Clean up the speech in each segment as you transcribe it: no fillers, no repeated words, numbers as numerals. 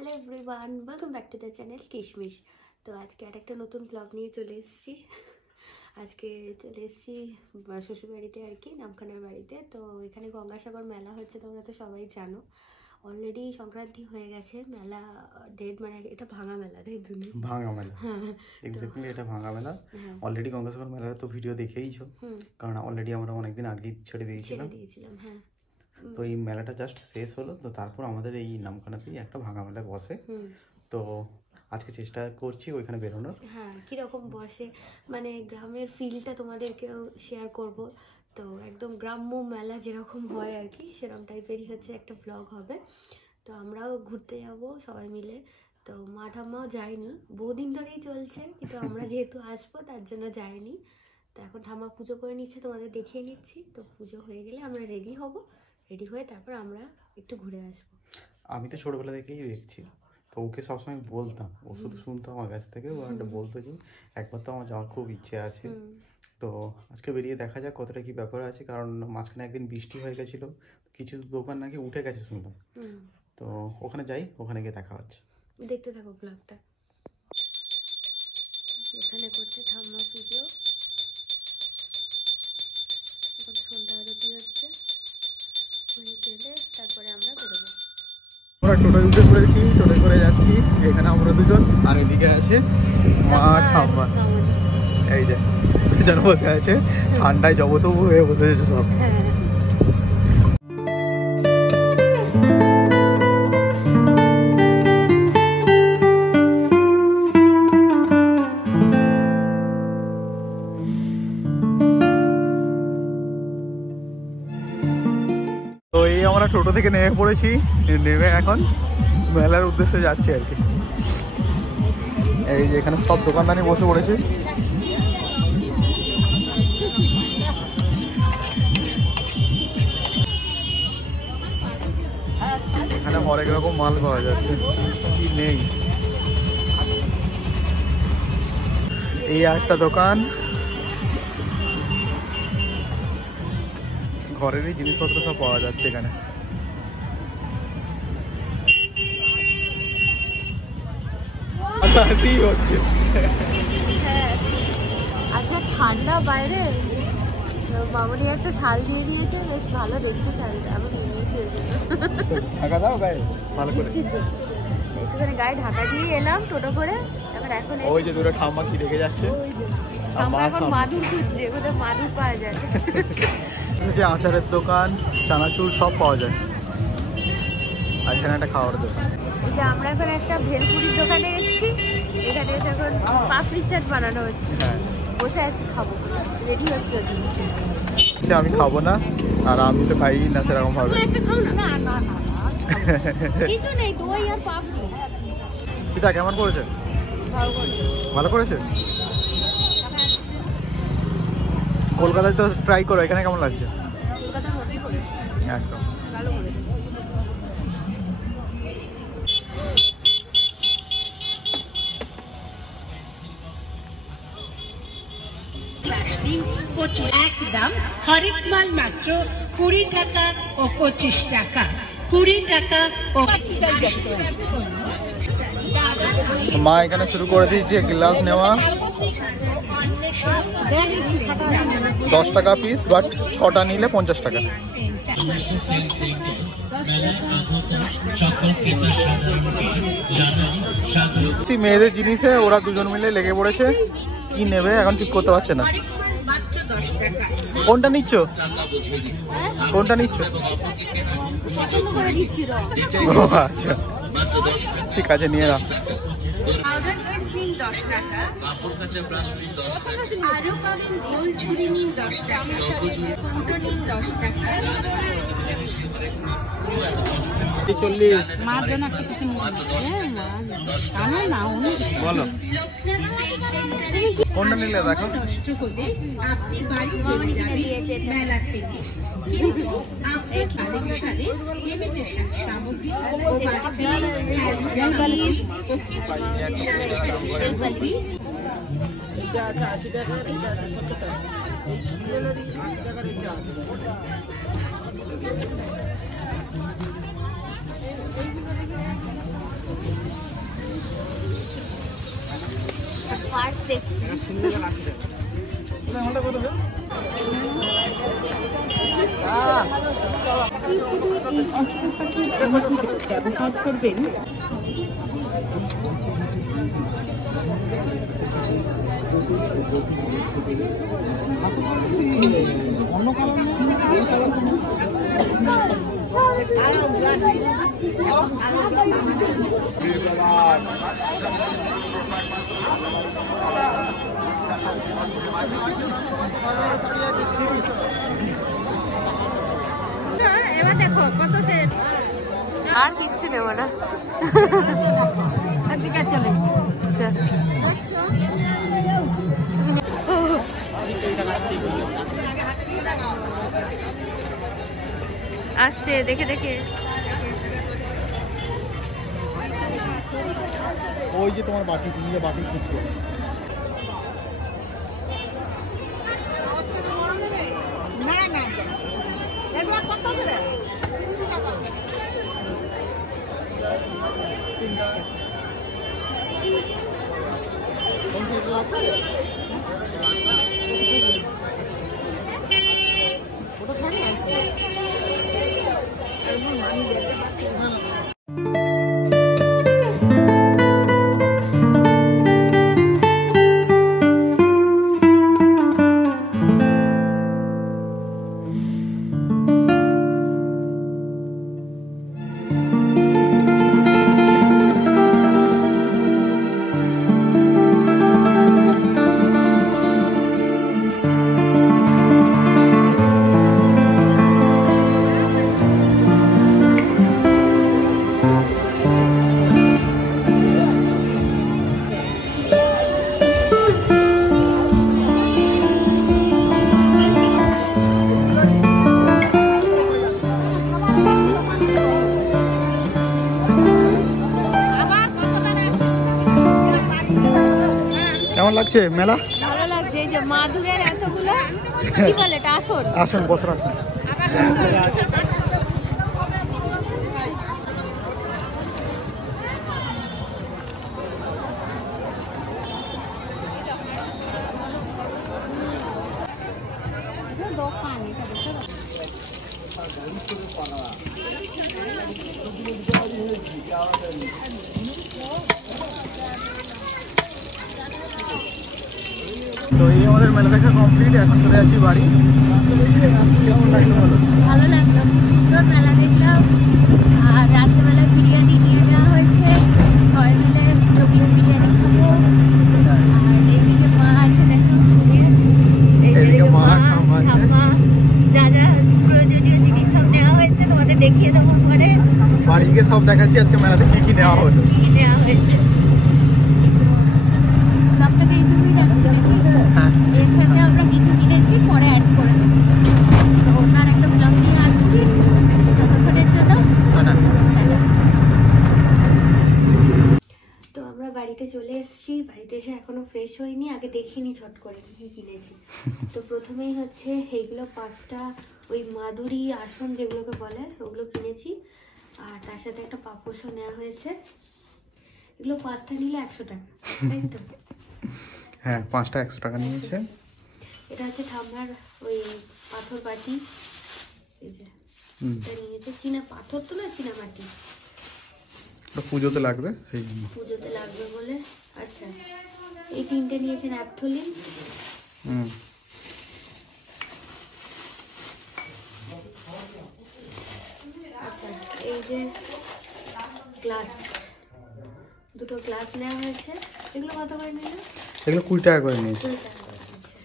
Hello everyone, welcome back to the channel কিশমিশ। তো আজকে আরেকটা নতুন ব্লগ নিয়ে চলে এসেছি। আজকে চলে এসেছি শ্বশুরবাড়িতে আর কি, নামখানার বাড়িতে। তো এখানে গঙ্গাসাগর মেলা হচ্ছে, তোমরা তো সবাই জানো। অলরেডি সংক্রান্তি হয়ে গেছে, মেলা ডেট মানে এটা ভাঙা মেলা, তাই তো? ভাঙা মেলা, এক্স্যাক্টলি এটা ভাঙা মেলা। অলরেডি গঙ্গাসাগর মেলার তো ভিডিও দেখেইছো, কারণ অলরেডি আমরা অনেকদিন আগেই ছেড়ে দিয়েছিলাম। হ্যাঁ। তো এই মেলাটা জাস্ট শেষ হলো, তো তারপর আমাদের এই নামখানাতেই একটা ভাঙা মেলা বসে। তো আজকে চেষ্টা করছি ওইখানে বেরোনোর। হ্যাঁ, কিরকম বসে মানে গ্রামের ফিলটা তোমাদেরকেও শেয়ার করব। তো একদম গ্রাম্য মেলা যেরকম হয় আর কি, সেরকম টাইপেরই হচ্ছে একটা ব্লগ হবে। তো আমরাও ঘুরতে যাব সবাই মিলে। তো মা ঠাম্মাও যায়নি, বহুদিন ধরেই চলছে, কিন্তু আমরা যেহেতু আসবো তার জন্য যায়নি। তো এখন ঠাম্মা পুজো করে নিচ্ছে, তোমাদের দেখিয়ে নিচ্ছি। তো পুজো হয়ে গেলে আমরা রেডি হব, রেডি হয়ে তারপর আমরা একটু ঘুরে আসবো। আমি তো ছোটবেলা থেকেই দেখছি, তো ওকে সবসময় বলতাম, ও শুধু শুনতো আমার কাছ থেকে। ও একটা বলতো যে একবার তো আমার যাওয়ার খুব ইচ্ছে আছে। তো আজকে বেরিয়ে দেখা যাক কতটা কি ব্যাপার আছে, কারণ মাঝখানে একদিন বৃষ্টি হয়ে গেছিলো, কিছু দোকান নাকি উঠে গেছে শুনলাম। তো ওখানে যাই, ওখানে গিয়ে দেখা হচ্ছে। দেখতে থাকো ব্লগটা। এখানে করছে ঠাম্মা পুজো, এখন সন্ধ্যা আরতি হচ্ছে, হয়ে গেলে তারপরে আমরা বেরোবো। আমরা টোটোয় উঠে পড়েছি, টোটোয় করে যাচ্ছি। এখানে আমরা দুজন, আর এদিকে আছে মা ঠাম্মা। এই যে দুজন বসে আছে, ঠান্ডায় জবতবু হয়ে বসে আছে সব। তো এই আমরা টোটো থেকে নেমে পড়েছি, নেমে এখন মেলার উদ্দেশ্যে যাচ্ছি আর কি। এই যে এখানে সব দোকানদানি বসে পড়েছে। এখানে হরেক রকম মাল পাওয়া যাচ্ছে, কি নেই। এই একটা দোকান, ঘরেরই জিনিসপত্র সব পাওয়া যাচ্ছে এখানে। হচ্ছে আচ্ছা, ঠান্ডা বাইরে, মামনি একটা শাল দিয়ে দিয়েছে, বেশ ভালো দেখতে শালটা, আমি নিয়ে নিয়েছি ওই জন্য। ঢাকা দাও গায়ে ভালো করে, একটুখানি গায়ে ঢাকা দিয়ে এলাম টোটো করে। এখন ওই যে দূরে ঠাম্মা কি রেখে যাচ্ছে, এখন মাদুর খুঁজছে, কোথাও মাদুর পাওয়া যায়। যে আচারের দোকান, চানাচুর সব পাওয়া যায়। আর এখানে একটা খাওয়ার দোকান। এই যে আমরা এখন একটা ভেলপুরির দোকানে এসেছি, এখানে এসে এখন পাপড়ি চাট বানানো হচ্ছে। বসে আছি, খাবো, রেডি হচ্ছে। আমি খাবো না, আর আমি তো খাই না সেরকম ভাবে। কিছু নেই, দই আর পাপড়ি। এটা কেমন করেছে? ভালো করেছে। কলকাতায় তো ট্রাই করো, এখানে কেমন লাগছে? একদম একদম হরেক মাল মাত্র 20 টাকা ও 25 টাকা, 20 টাকা ও। মা এখানে শুরু করে দিয়েছে গ্লাস নেওয়া, 10 টাকা পিস, বাট 6টা নিলে 50 টাকা। মেয়েদের জিনিসে ওরা দুজন মিলে লেগে পড়েছে, কি নেবে এখন ঠিক করতে পারছে না। কোনটা নিচ্ছ, কোনটা নিচ্ছ? ও আচ্ছা, ঠিক আছে, নিয়ে নাও। বলো কোনটা নিলে দেখো। আপনি বাড়ি চলে যাবেন মেলা থেকে, কিন্তু আপনার বাড়ির ইমিটেশন সামগ্রী ও বাড়তি এটা আছে 80 টাকা, এটা আছে 70 টাকা। এই জুয়েলারি 80 টাকার এটা আছে। পার্স দেখছি। ব্যবহার করবেন। এবার দেখো কত সেট। আর কিচ্ছু নেব না। চলে আসতে দেখে দেখে। ওই যে তোমার বাটি, তুমি যে বাটি খুঁজছো। না না এগুলো কত করে? 30 টাকা। ওটা থাকে কেমন লাগছে মেলা? ভালো লাগছে। এই যে মাদুরের এতগুলো কি বলে এটা? আসর। আসুন, বসুন, আসুন। তো এই আমাদের মেলা দেখা কমপ্লিট, এখন চলে যাচ্ছি বাড়ি। কেমন লাগলো বলো? ভালো লাগলো, খুব সুন্দর মেলা দেখলাম। আর রাত্রেবেলা বিরিয়ানি নিয়ে নেওয়া হয়েছে, সবাই মিলে টোকিও বিরিয়ানি খাবো। আর এদিকে মা আছে দেখো, এদিকে মা, ঠাম্মা আছে। ঠাম্মা, যা যা প্রয়োজনীয় জিনিস সব নেওয়া হয়েছে তোমাদের দেখিয়ে দেবো পরে। বাড়ি গিয়ে সব দেখাচ্ছি আজকে মেলাতে কি কি নেওয়া হলো। কি নেওয়া হয়েছে আপনাকে এইটুকুই যাচ্ছে নাকি? হ্যাঁ। এর সাথে আমরা কি কি কিনেছি পরে অ্যাড করে দেবো। তো ওনার একটা ব্লগ নিয়ে আসছি, ততক্ষণের জন্য তো আমরা বাড়িতে চলে এসেছি। বাড়িতে এসে এখনো ফ্রেশ হইনি, আগে দেখিনি ঝট করে কি কি কিনেছি। তো প্রথমেই হচ্ছে এইগুলো 5টা ওই মাদুরি আসন যেগুলোকে বলে ওগুলো কিনেছি। আর তার সাথে একটা পাপোশও নেওয়া হয়েছে। এগুলো 5টা নিলে 100 টাকা, তাই তো? হ্যাঁ, 5টা 100 টাকা নিয়েছে। এটা হচ্ছে ঠাম্মার ওই পাথর বাটি, এই যে এটা নিয়েছে। চীনা পাথর তো না, চীনা মাটি, পুজোতে লাগবে সেই জন্য। পুজোতে লাগবে বলে। আচ্ছা, এই 3টে নিয়েছে ন্যাপথলিন। আচ্ছা, এই যে গ্লাস, 2টো গ্লাস নেওয়া হয়েছে। এগুলো কত করে নিল? এগুলো 20 টাকা করে নিয়েছে। 20 টাকা করে নিয়েছে।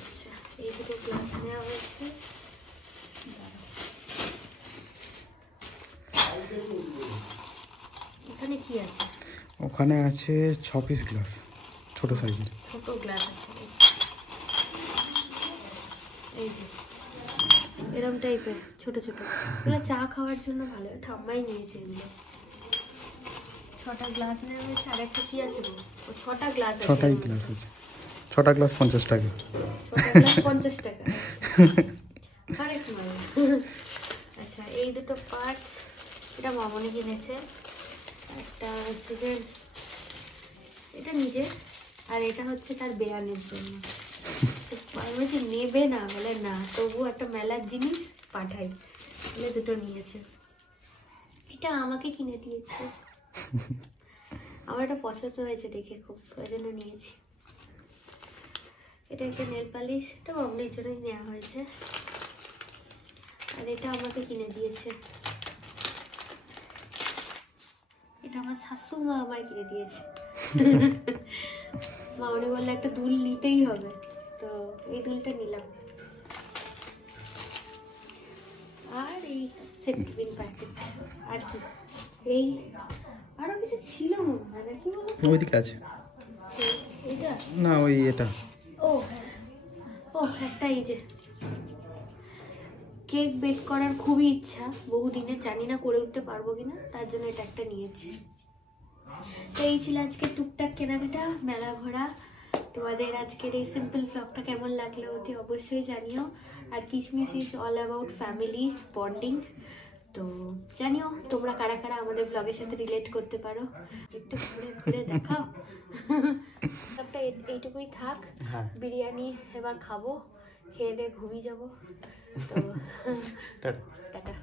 আচ্ছা, এই 2টো গ্লাস নেওয়া হয়েছে। এখানে কি আছে? ওখানে আছে 6 পিস গ্লাস, ছোট সাইজের। ছোট গ্লাস আছে, এই যে এরকম টাইপের ছোট ছোট। এগুলো চা খাওয়ার জন্য ভালো, ঠাম্মাই নিয়েছে এগুলো। 6টা গ্লাস নেওয়া হয়েছে। আর একটা কি আছে গো? ও 6টা গ্লাস আছে। 6টাই গ্লাস আছে। 6টা গ্লাস 50 টাকা। 6টা গ্লাস 50 টাকা। কারেক্ট মাল। আচ্ছা, এই 2টো পার্টস এটা মামনি কিনেছে। একটা হচ্ছে যে এটা নিজে, আর এটা হচ্ছে তার বেয়ানের জন্য। আমি বলছি নেবে না, বলে না, তবু একটা মেলার জিনিস পাঠাই, বলে দুটো নিয়েছে। এটা আমাকে কিনে দিয়েছে, আমার এটা পছন্দ হয়েছে দেখে খুব, ওই জন্য নিয়েছি। এটা একটা নেল পালিশ, এটা অমনির জন্যই নেওয়া হয়েছে। আর এটা আমাকে কিনে দিয়েছে, এটা আমার শাশুড়ি মা আমায় কিনে দিয়েছে। মা উনি বললে একটা দুল নিতেই হবে, তো এই দুলটা নিলাম। আর এই সেফটিপিন প্যাকেট, আর কি এই আরো কিছু ছিল মনে হয় নাকি, বলো ওইদিকে আছে এটা না, ওই এটা। ও ও একটা এই যে কেক বেক করার খুবই ইচ্ছা বহুদিনের, জানি না করে উঠতে পারবো কিনা, তার জন্য এটা একটা নিয়েছি। তো এই ছিল আজকে টুকটাক কেনাকাটা, মেলা ঘোরা। তোমাদের আজকের এই সিম্পল ভ্লগটা কেমন লাগলো অতি অবশ্যই জানিও। আর কিচমিচ is all about family bonding. তো জানিও তোমরা কারা কারা আমাদের ব্লগের সাথে রিলেট করতে পারো, একটু ঘুরে ঘুরে দেখাও। একটা এইটুকুই থাক, বিরিয়ানি এবার খাবো, খেয়ে দিয়ে ঘুমিয়ে যাবো। তো টাটা।